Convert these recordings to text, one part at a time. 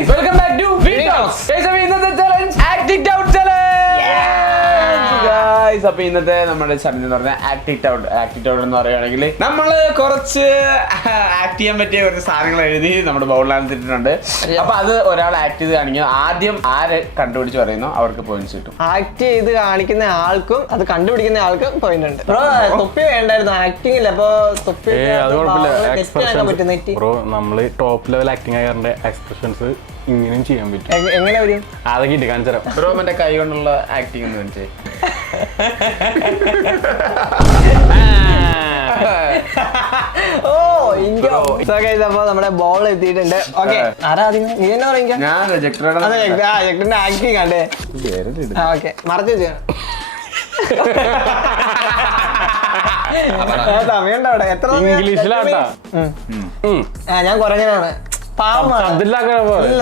guys, welcome back to VTalks. Guys, അപ്പോൾ ഇന്നത്തെ challenge Act It Out challenge. Guys, അപ്പോൾ ഇന്നത്തെ നമ്മുടെ ചലഞ്ച് എന്ന് പറഞ്ഞാൽ Act It Out എന്ന് പറയുകയാണെങ്കിൽ നമ്മൾ കുറച്ച് ആക്ട് ചെയ്യാൻ പറ്റിയ കുറച്ച് സാധനങ്ങൾ എഴുതി നമ്മുടെ ബോർഡിലാണ് ഇട്ടിട്ടുണ്ട്. അപ്പോൾ അത് ഒരാൾ ആക്ട് ചെയ്ത് കാണിക്കുക. ആദ്യം ആര് കണ്ടുപിടിച്ച് പറയുന്നോ അവർക്ക് പോയിന്റ്സ് കിട്ടും. ആക്ട് ചെയ്ത് കാണിക്കുന്ന ആൾക്കും അത് കണ്ടുപിടിക്കുന്ന ആൾക്കും പോയിന്റ് ഉണ്ട്. ബ്രോ തൊപ്പി വേണ്ടായിരുന്നു ആക്ടിംഗ് ഇല്ല. അപ്പൊ തൊപ്പി ബ്രോ നമ്മള് ടോപ്പ് ലെവൽ ആക്ടിംഗ് ആയവരുടെ എക്സ്പ്രഷൻസ് ഇങ്ങനെയും ചെയ്യാൻ പറ്റും. എങ്ങനെ വരും? അതൊക്കെ ഇട്ട് കാണിച്ചു തരാം. ബ്രോ മറ്റേ കൈ കൊണ്ടുള്ള ആക്ടിംഗ് എന്ന് വെച്ചേ. അപ്പൊ നമ്മുടെ ബോൾ എത്തിയിട്ടുണ്ട്. ഓക്കെ ആരാ നീ എന്നാ പറയാ? ഞാൻ ജക്ടറിന്റെ ആക്ടിങ് കണ്ടേ. ഓക്കെ മറച്ചു വെച്ചാ സമയമുണ്ടോ അവിടെ? എത്ര ഇംഗ്ലീഷിലാട്ടാ. ഞാൻ കുറഞ്ഞതാണ്.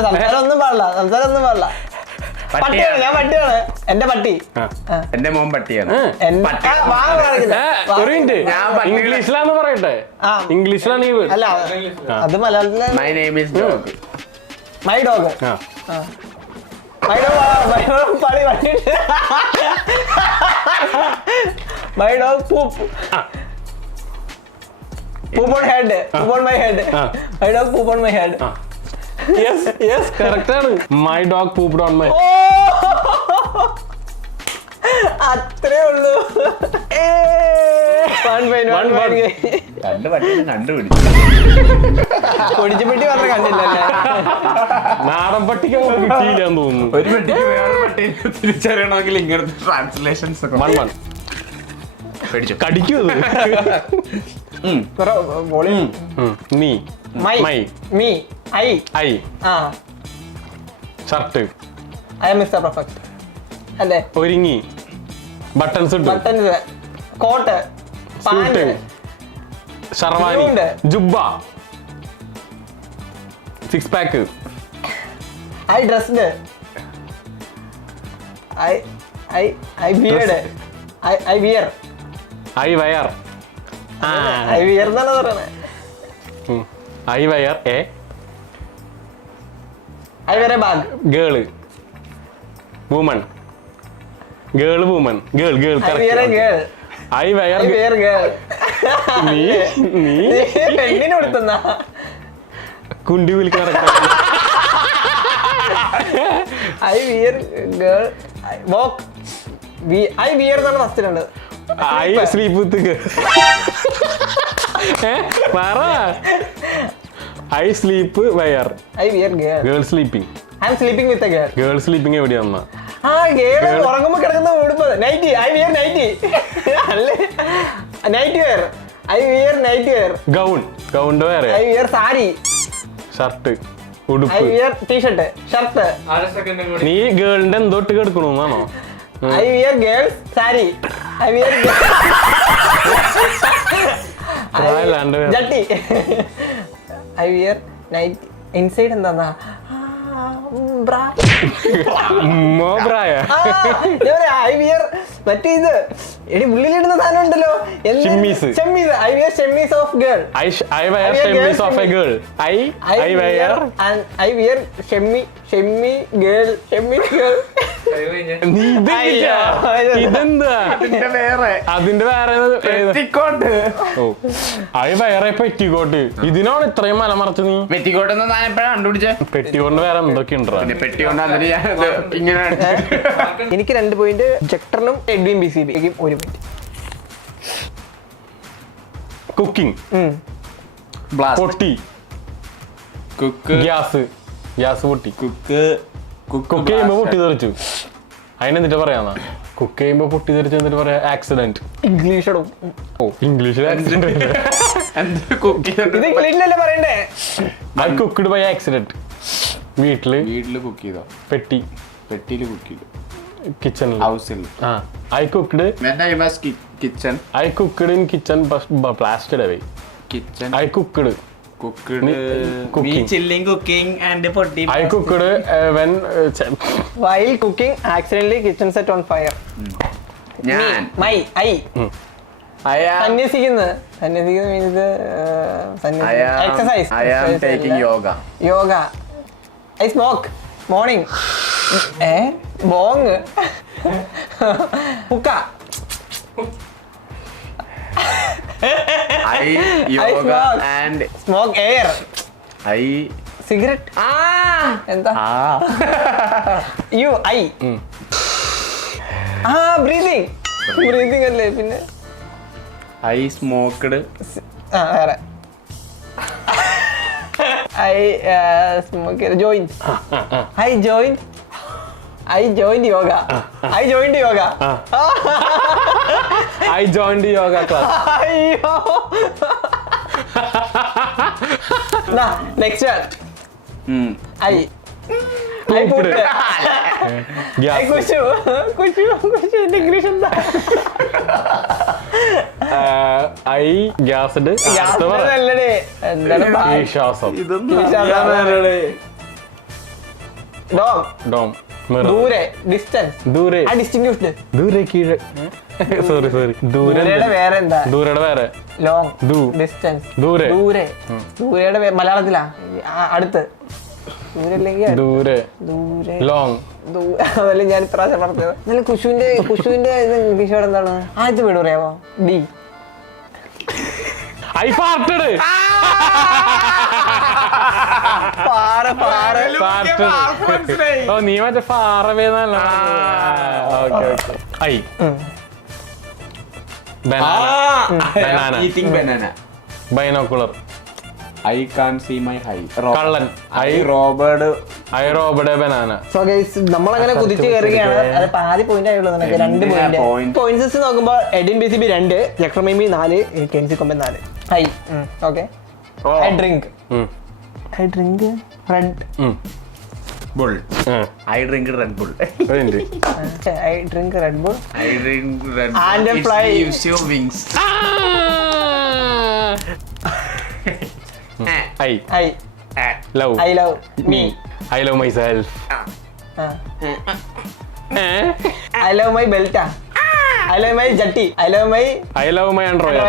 സംസാരം ഒന്നും പാടില്ല. പട്ടിയാണ്, ഞാൻ പട്ടിയാണ്. എന്റെ പട്ടി എന്റെ മോൻ പട്ടിയാണ്. ഇംഗ്ലീഷിലാന്ന് പറയട്ടെ. ഇംഗ്ലീഷിലാണ്. അല്ല അത് മലയാളത്തില് my name is dog. My dog. My dog പടി പട്ടിട്ട് my dog poop poop on head. Poop on my head. My dog poop on my head. Yes, correct ആണ്. My dog pooped on my. അത്രേ ഉള്ളൂ. രണ്ട് പട്ടിയും കണ്ടുപിടിച്ചു. പൊടിച്ചുപെട്ടി പറഞ്ഞ കണ്ടില്ലല്ലേ? നാടൻ പട്ടിക്ക് കിട്ടിയില്ലെന്ന് തോന്നുന്നു. ഒരു പട്ടിക്ക് വേറെ പട്ടിയെ തിരിച്ചറിയണമെങ്കിൽ ഇങ്ങനത്തെ ട്രാൻസ്ലേഷൻസ് ഒക്കെ കടിക്കൂ. നീ മൈ മീ ഐ ഐ ആ shirt I am mister perfect അല്ലേ? ഒരുങ്ങി ബട്ടൺസ് ഇട്ടു. ബട്ടൺസ് കോട്ട് സൂട്ട് ഷർവാനി ജുബ്ബ six pack I dressed I beard I wear I wear I wear എന്നാണ് പറയണേ. I wear a I wear a bag girl woman girl woman girl girl I wear a girl I wear girl. നീ പെണ്ണിനെ കൊടുത്തുന്ന കുണ്ടി വിളിക്കാൻ I wear girl walk I wear എന്നാണ് ഫസ്റ്റിലുണ്ട്. I sleep with പറ. I sleep wear I wear girl girl sleeping. I am sleeping with a girl. Girl sleeping എവിടെയാന്നാ? ആ ഗേൾ ഉറങ്ങുമ്പോ കിടക്കുന്ന ഉടുപ്പ് നൈറ്റി. ഐ വിയർ നൈറ്റി അല്ലേ? Night wear I wear night wear. Gown ഗൗണിന്റെ വേറെ. I wear sari shirt I ഉടുപ്പ്. Wear T-shirt shirt. നീ ഗേളിന്റെ എന്തോട്ട് കിടക്കണോന്നാണോ? I wear girls sari I wear jatti I wear night inside എന്താ ഐ വിയർ മറ്റേ ഇത് എടി ഉള്ളിലിടുന്ന സാധനം ഉണ്ടല്ലോ. I wear chemise of girl. I wear chemise of a girl. I wear I wear chemise girl chemise girl. ഇതെന്താ അതിന്റെ വേറെ? I wear petticoat. ഇതിനാണ് ഇത്രയും മലമറച്ച് നീ? പെറ്റിക്കോട്ട് കണ്ടുപിടിച്ചേ. പെറ്റിക്കോണ്ട് വേറെ എന്തൊക്കെയുണ്ടോ? പെട്ടിക്കൊണ്ട് ഇങ്ങനെ. എനിക്ക് 2 പോയിന്റ്, ജക്ടറിനും എഡ്വിൻ ബി സി ബിക്കും 1 പോയിന്റ്. കുക്കിംഗ് പൊട്ടി. കുക്ക് ഗ്യാസ് പൊട്ടി. കുക്ക് ചെയ്യുമ്പോ പൊട്ടി തെറിച്ചു. അതിനെന്തിട്ട് പറയാന്നാ? കുക്ക് ചെയ്യുമ്പോ പൊട്ടി തെറിച്ചു എന്നിട്ട് പറയാ ആക്സിഡന്റ്. ഇംഗ്ലീഷോ? ഇംഗ്ലീഷിൽ ആക്സിഡന്റ്. ഇത് ഇംഗ്ലീഷിലല്ലേ പറയണ്ടേ? I cooked by accident. വീട്ടില് കുക്ക് ചെയ്തോ? പെട്ടിയില് കുക്ക് ചെയ്തു. കിച്ചണിൽ ഹൗസിൽ. I cooked kitchen. I cooked in kitchen blasted away. Kitchen I cooked chilling cooking and potty. I cooked when while cooking accidentally kitchen set on fire. ഞാൻ സന്യസിക്കുന്നത് means I am taking yoga. I smoke. Morning. Bong. Hookah. I yoga smoke. and Smoke air. I Cigarette. എന്താ? You, I. Breathing. Breathing അല്ലേ പിന്നെ? I smoked. വേറെ. I smoke joint. I joined. I joined yoga. I joined yoga. I joined the yoga class. അയ്യോ. Next one. I put. I കുശു എന്റെ English എന്താ? I gassed. അല്ലടേ എന്താണ്? ശ്വാസം. Dom. ദൂരെ distance ദൂരെ. ഡിസ്റ്റിങ്വിഷ്ഡ് ദൂരെ കീഴെ. സോറി ദൂരയുടെ വേറെ എന്താ? ദൂരയുടെ വേറെ. ലോങ് ദൂ. ഡിസ്റ്റൻസ് ദൂരെ. ദൂരയുടെ മലയാളത്തിലാ അടുത്ത് ദൂരല്ലെങ്കിൽ ദൂരെ. ദൂരെ ലോങ്. അതല്ലേ ഞാൻ ഇപ്രാവശ്യം പറഞ്ഞത്. എന്നാലും കുശുവിന്റെ ഇത് ഇംഗ്ലീഷ് വേർഡ് എന്താണ്? ആദ്യത്തെ വീട് പറയാമോ? ഡി. I farted. ഓ നീ മറ്റേ ഫാറവേന്നല്ല. I banana. Eating banana. Binocular. I can't see my eye. കള്ളൻ. I robbed. Banana. So guys നമ്മളങ്ങനെ കുതിച്ച് കയറുകയാണ്. അത് പാതി പോയിന്റ് ആയുള്ളൂ നിനക്ക്. 2 പോയിന്റ്. പോയിന്റ്സ് നോക്കുമ്പോൾ എഡിൻ ബി സി ബി 2, ജക്രമേമി 4, കെൻസി കൊമ്പൻ 4. I okay. I drink Red Bull. I drink Red Bull. I drink Red Bull I drink Red Bull. And It fly. gives you wings. I love. I love me. I love myself. I love my belt. I love my jatti. I love my I love my underwear.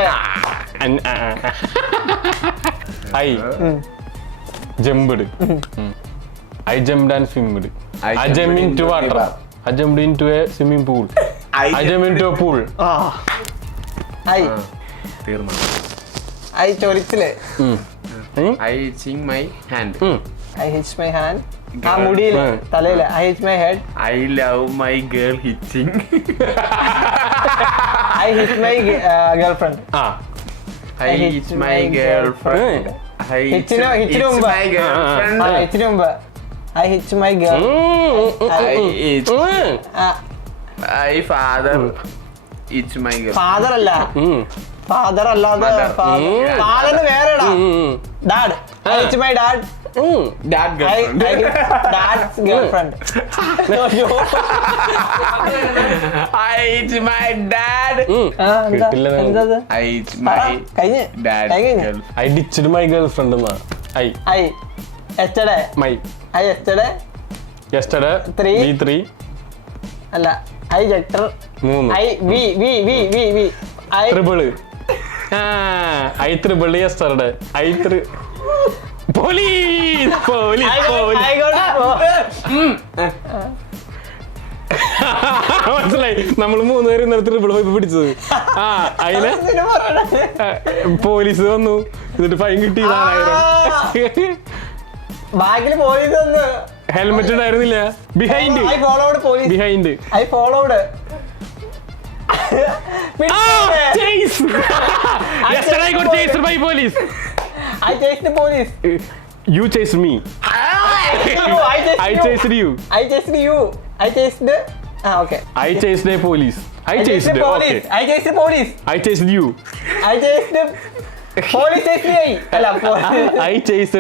I jumped. I jumped and swimmed. I jumped into water. I jumped into a swimming pool. I jumped into a pool. I I ചോദിച്ചില്ലേ? I itching my hand. I hitch my hand. ആ മുടിയില് തലയില് I hitch my head. I love my girl hitching. I hitch my girlfriend. I hitch my girlfriend. Hitchന് മുമ്പ്. my girlfriend. hitchന് മുമ്പ്. I hitch my girl. I itch. I father itch my girl. Father അല്ല. Father അല്ലാതെ ഫാദറിന് വേറെടാ. Dad. I hitch my dad. Dad girlfriend. Dad's girlfriend. I itch my dad. എന്താ I itch my കഴിഞ്ഞ് dad കഴിഞ്ഞ് girl. I ditched my girlfriend. I yesterday. My I yesterday. yesterday. 3. V3. അല്ല I jetter. 3. I V. I Triple. I triple yesterday. Police. I got മനസ്സിലായി. നമ്മള് 3 പേര് ഇന്നലെ triple പോയി പിടിച്ചത്. അതിന് പോലീസ് വന്നു. എന്നിട്ട് ഫൈൻ കിട്ടി 4000. ബാഗിൽ പോലീസ് വന്ന് ഹെൽമെറ്റ് ഉണ്ടായിരുന്നില്ല. Behind. I followed police. Behind. I followed. Chase. Yesterday I got chased by police. I chased the police. You chased me. No, I chased you. I chased you. I chased the. Okay. I chased the police. I chased the police. Okay. I chased the police. I chased you. I chased the police. Chased me. അല്ല I chased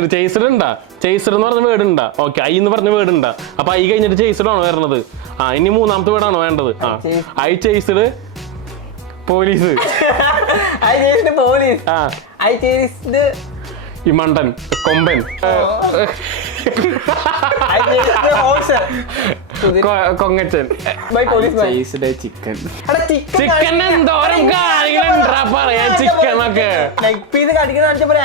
ഉണ്ടാ. Chaser എന്ന് പറഞ്ഞ word ഉണ്ടാ. Okay, I എന്ന് പറഞ്ഞ word ഉണ്ടാ. അപ്പൊ I കഴിഞ്ഞിട്ട് ചേസറാണോ വരണത്? ഇനി 3ാമത്തെ വേർഡാണോ വേണ്ടത്? I chased police. I chased the police. I chased the. ഈ മണ്ടൻ കൊമ്പൻ. I chased the horse. കൊങ്ങച്ചൻ. By policeman. ചിക്കൻ ചിക്കൻ എന്തോരം കാര്യങ്ങളുണ്ടാ പറയാ ചിക്കൻ ഒക്കെ. ലെഗ് പീസ് കടിക്കുന്ന കാണിച്ചപ്പോ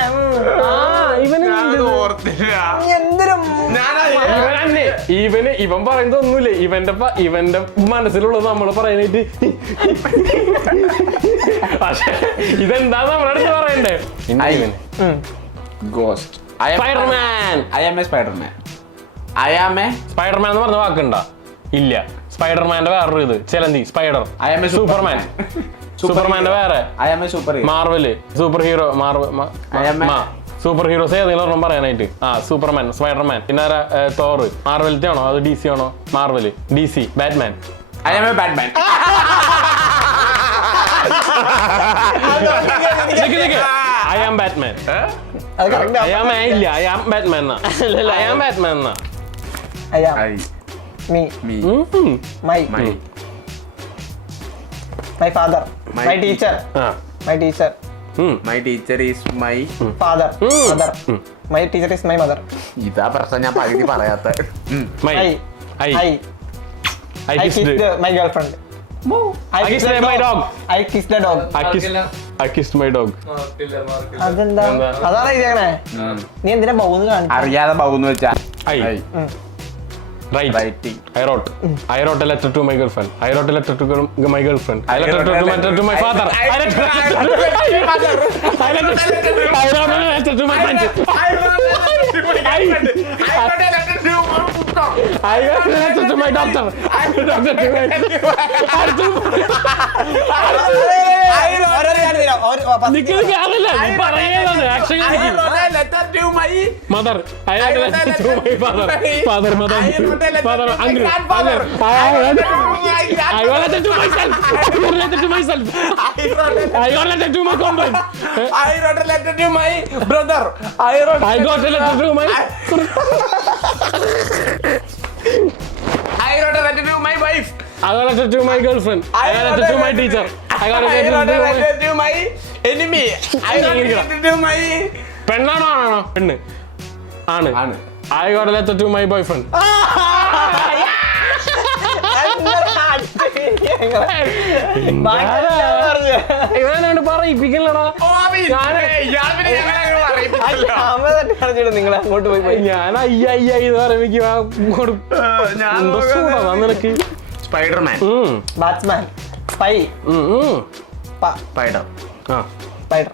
ഇവൻ പറയുന്നത് ഒന്നുമില്ല. ഇവന്റെ മനസ്സിലുള്ളത് നമ്മള് പറയാനായിട്ട്. പക്ഷെ ഇതെന്താ നമ്മളടുത്ത് പറയണ്ടേ? Ghost Spiderman. സ്പൈഡർമാൻ എന്ന് പറഞ്ഞ വാക്കുണ്ടാ? ഇല്ല. സ്പൈഡർമാന്റെ വേറൊരു ഇത് ചിലന്തി സ്പൈഡർ. സൂപ്പർമാൻ. സൂപ്പർമാന്റെ വേറെ മാർവല് സൂപ്പർ ഹീറോ. സൂപ്പർ ഹീറോസ് ഏതെങ്കിലും പറയാനായിട്ട്. സൂപ്പർമാൻ, സ്പൈഡർമാൻ, പിന്നെ തോറ്. മാർവലത്തെ ആണോ അത് DC ആണോ? മാർവല്, DC, Batman. Batman. I am Batman. I am ഇല്ല. I am Batman. I am Batman. My father. My teacher. My teacher. My teacher is my father. Mother. My teacher is my mother. ഇതാ പ്രശ്നം ഞാൻ പകുതി പറയാത്ത. I kissed my girlfriend. I kissed my dog. I kissed the dog. I kissed my dog. അതെന്താ? അതാണ് ഇതേക്കണേ. നീ എന്തിനാ ബൗന്ന് കാണിച്ചത്? അറിയാതെ ബൗന്ന് വെച്ചാ. Writing. I wrote a letter to my girlfriend. I wrote a letter to my girlfriend. I wrote a letter to my father. I wrote a letter to my friend. I wrote a letter to my doctor. Mother. I wrote a letter to my father. Father, mother, uncle. I wrote a letter to myself. I wrote a letter to myself. I wrote a letter to my company. I wrote a letter to my brother. I got a letter to my I wrote a letter to my wife. I got a letter to my girlfriend. I got a letter to my teacher. I got a letter to my enemy. I got a letter to my പെണ്ണാണോ ആണോ? പെണ്ണ് ആണ്. I got a letter to my boyfriend. ഇവനോട് പറയിപ്പിക്കലടാ. നിങ്ങൾ അങ്ങോട്ട് പോയി. ഞാൻ അയ്യായി പറയുമ്പോ നിനക്ക് Spiderman. Batsman. Spy. Spider. Spider.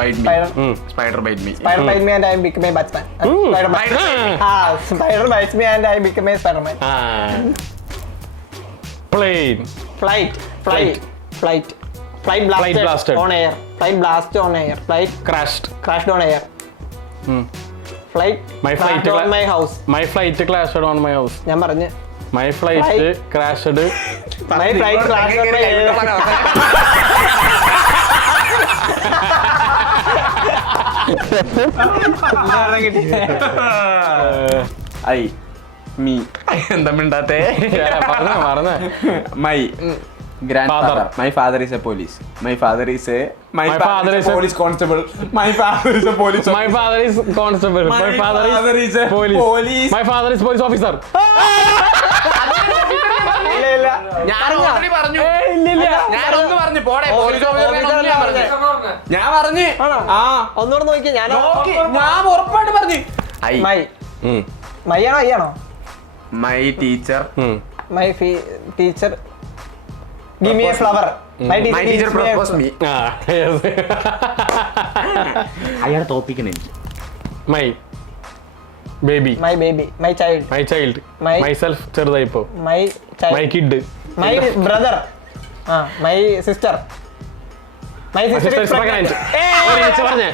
Bite me. Spider bite me. Spider bite me and I become a Batman. Spider bites me and I become a Spider-Man. Plane. Flight blasted on air. Flight blasted on air. Flight crashed on air. My flight on my house. My flight crashed on my house. ഞാൻ പറഞ്ഞു. My flight crashed. My flight crashed on my air. എന്താ മിണ്ടാത്തെ? My grandfather. My father is a police. My father is a police constable. My father is a police. My father is constable. My father is a police. My father is police officer. ഒന്നുകൂടെ നോക്കിയാ ഞാൻ ഉറപ്പായിട്ട് പറഞ്ഞു. മൈയാണോ അയ്യാണോ? My teacher. My teacher give me a flower. My teacher proposed me. അയാളെ തോപ്പിക്കണേ. My baby. My child. Myself ചെറുതായിപ്പോ. My child. My kid. My brother. My sister. My sister is pregnant. ഒരുമിച്ച് പറഞ്ഞേ.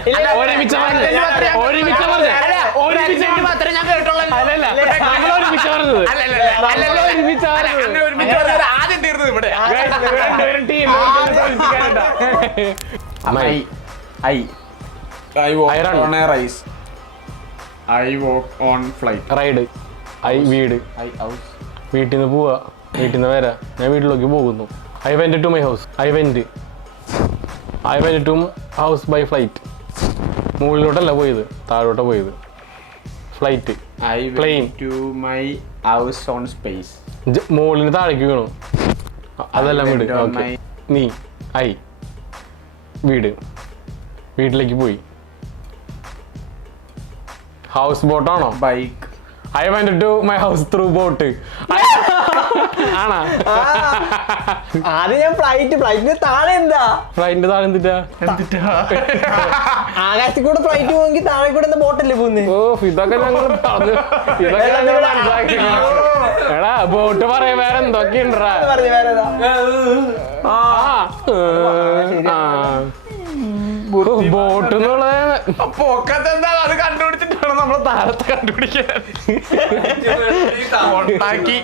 ആദ്യം തീർന്നത് ഇവിടെ. I walk on a race. I walk on flight. Ride. വീട്. വീട്ടിൽ നിന്ന് പോവാ. വീട്ടിൽ നിന്ന് വരാ. ഞാൻ വീട്ടിലേക്ക് പോകുന്നു. I went to my house. I went to house by flight. മുകളിലോട്ടല്ല പോയത്, താഴോട്ടാ പോയത്. Flight. I Plane. went to my house on space. മോളിന് താഴേക്ക് വീണു. അതെല്ലാം വീട്. went on okay. my- നീ ഐ വീട്. വീട്ടിലേക്ക് പോയി. House ബോട്ടാണോ? Bike. I went to my house through boat. ആണാ? ആദ്യം ഞാൻ ഫ്ലൈറ്റിന് താഴെ എന്താ ഫ്ലൈറ്റിന്റെ താഴെ എന്തിട്ടാ? ആകാശത്തിൽ കൂടെ ഫ്ലൈറ്റ് പോയെങ്കിൽ താഴെ കൂടെ എന്താ ബോട്ടല്ലേ പോകുന്നത്? ഓ ഇതൊക്കെ ഞങ്ങൾ പറഞ്ഞു. ഇതൊക്കെ ഞങ്ങൾ മനസ്സിലാക്കി. എടാ ബോട്ട് പറയാ വേറെ എന്തൊക്കെയുണ്ടാ? പറഞ്ഞു വേറെ ഏതാ? ബോട്ട് എന്നുള്ളത് പൊക്കത്തെന്താ അത് കണ്ടുപിടിച്ചിട്ടാണ് നമ്മള് താഴത്ത് കണ്ടുപിടിക്കാൻ. ഉണ്ടാക്കി.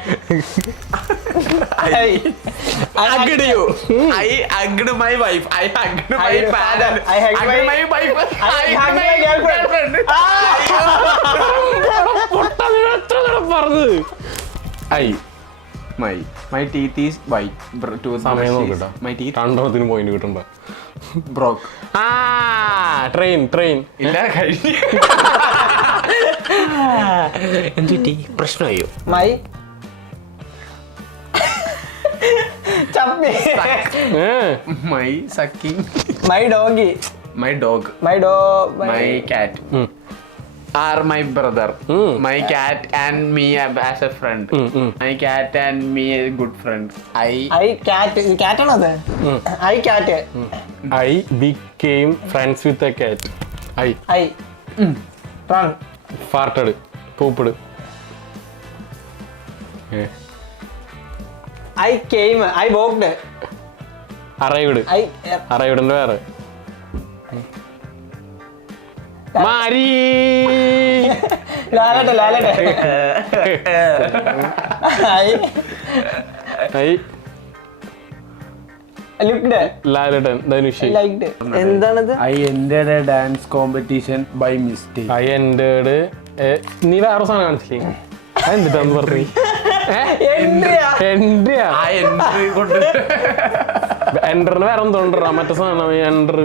I hugged you. I hugged my wife. I hugged my father. I hugged my wife. I hugged my girlfriend. പറഞ്ഞത് I My teeth is white. സമയം നോക്കട്ടോ. My teeth രണ്ടെണ്ണത്തിന് പോയിന്റ് കിട്ടണ്ട. broke. ആ ട്രെയിൻ ഇല്ല കഴിഞ്ഞു. എന്തുറ്റി പ്രശ്നമായോ? മൈ ചപ്പി My sucking. My doggy My dog. My ഡോ My cat. Are my brother. My cat and me as a friend. My cat and me a good friend. I ക്യാറ്റാണോ അത്? I cat I became friends with a cat. I run farted പൂപ്പിട്. I came I walked arrived. I arrivedന്റെ വേറെ മാരി. ലാലട്ടെ I looked Lalettan Dhanush. Liked എന്താണത്? I ended a dance competition by mistake. I ended. നീ വേറെ സാധനം കാണിച്ചില്ലേ? എന്തിട്ടാന്ന് പറഞ്ഞു? എൻട്രിയാ എൻട്രിയാ? ആ entry കൊണ്ട് എൻഡറിന് വേറെ എന്തോണ്ടാ മറ്റേ സാധനം എൻഡർ.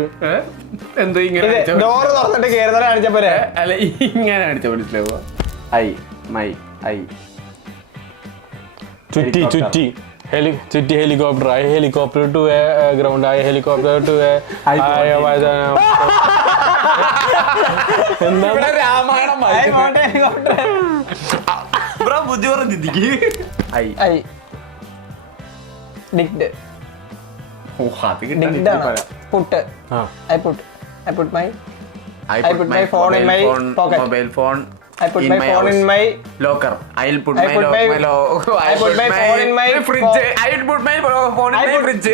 എന്തോ ഇങ്ങനെ അടിച്ച ഡോറ് തുറന്നിട്ട് കേറുന്നവരെ കാണിച്ചപ്പോരെ അല്ല ഇങ്ങനെ അടിച്ച മനസ്സിലാവോ? I ചുറ്റി helicopter. I helicopter to a ground. I helicopter to a എന്താ ഇവിടെ രാമായണം ബുദ്ധി പറഞ്ഞിരിക്കും. ഐ ഡിക്ഡ് അത് ഡിക്ഡ് ആണ് പുട്ട് ആ I put my I put my phone in my pocket. Mobile phone. I put my phone in my locker. I'll put I my put my- I put my phone in my fridge. I'll put my phone in my fridge.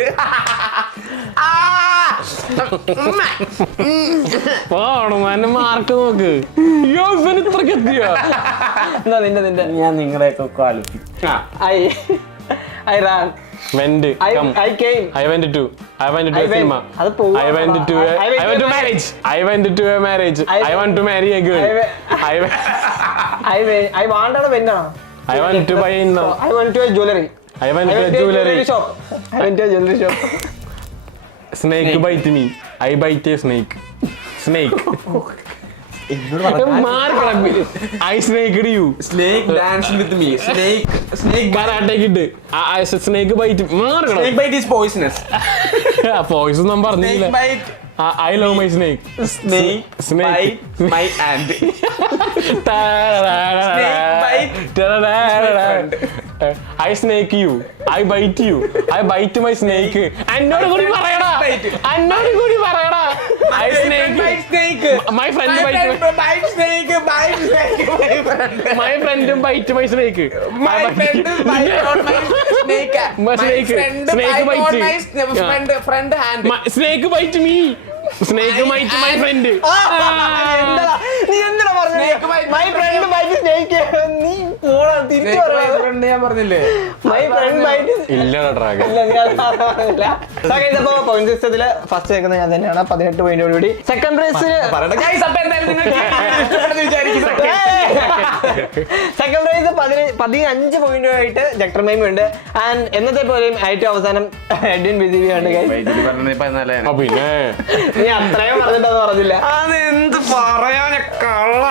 എന്റെ mark നോക്ക്. ഇത്രക്ക് എത്തിയോ? എന്താ നിന്റെ ഞാൻ നിങ്ങളെയൊക്കെ ക്വാളിഫിക്കും. I ran went I came I went to I went. cinema. അത് പോവാ. I went to marriage. I went to a marriage. I want to marry a girl. I വാണ്ടാണോ വെന്നാണോ? I want to buy in. I went to a jewelry. I went to a jewelry shop. I went to a jewelry shop. Snake bite me. I bite a snake. I snaked you. Snake dance with me. Snake Karate kid. Snake bite. Snake bite is poisonous. Poison ഒന്നും Snake പറഞ്ഞില്ല. bite. I love my snake. Snake bite my hand. I snake you. I bite you. I bite my snake. എന്നോട് കൂടി പറയടാ. I snake. My friend bite snake. my friend bite my snake. My friend bite on my snake. My snake. Snake bite on bite. my friend hand. Snake bite me. Snake bite my friend. നീ എന്തിനാ Snake പറഞ്ഞത്? bite. My friend bite snake. നീ പോടാ തിരിച്ചു പറഞ്ഞത്. ഞാൻ പറഞ്ഞില്ലേ? My friend bite ഇല്ലടാ ഡ്രാഗൺ. പോയിന്റ് സിസ്റ്റത്തില് ഫസ്റ്റ് നിൽക്കുന്നത് ഞാൻ തന്നെയാണ് 18 പോയിന്റോടുകൂടി. സെക്കൻഡ് പ്രൈസിൽ Guys, അപ്പൊ എന്തായാലും നിങ്ങൾക്ക് ഇഷ്ടപ്പെടുന്നു വിചാരിക്കുന്നു. സെക്കൻഡ് പ്രൈസ് 15 പോയിന്റുമായിട്ട് ജക്ടർമൈം ഉണ്ട്. ആൻഡ് എന്നത്തെ പോലെയും ഏറ്റവും അവസാനം എഡ്വിൻ ബിസിബി ഉണ്ട്. guys. വൈദ്യുതി പറഞ്ഞത് 14 ആ പിന്നെ നീ അത്രയും പറഞ്ഞിട്ടൊന്നും പറഞ്ഞില്ല. അതെന്ത് പറയാന കള്ള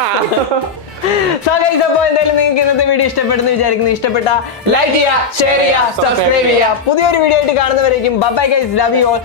സോ ഗൈസ്, അപ്പോൾ എന്തായാലും നിങ്ങൾക്ക് ഇന്നത്തെ വീഡിയോ ഇഷ്ടപ്പെടുന്നു വിചാരിക്കുന്നു. ഇഷ്ടപ്പെട്ട ലൈക്ക് ചെയ്യുക, ഷെയർ ചെയ്യുക, സബ്സ്ക്രൈബ് ചെയ്യുക. പുതിയൊരു വീഡിയോ ആയിട്ട് കാണുന്നവരേക്കും bye guys, love you all.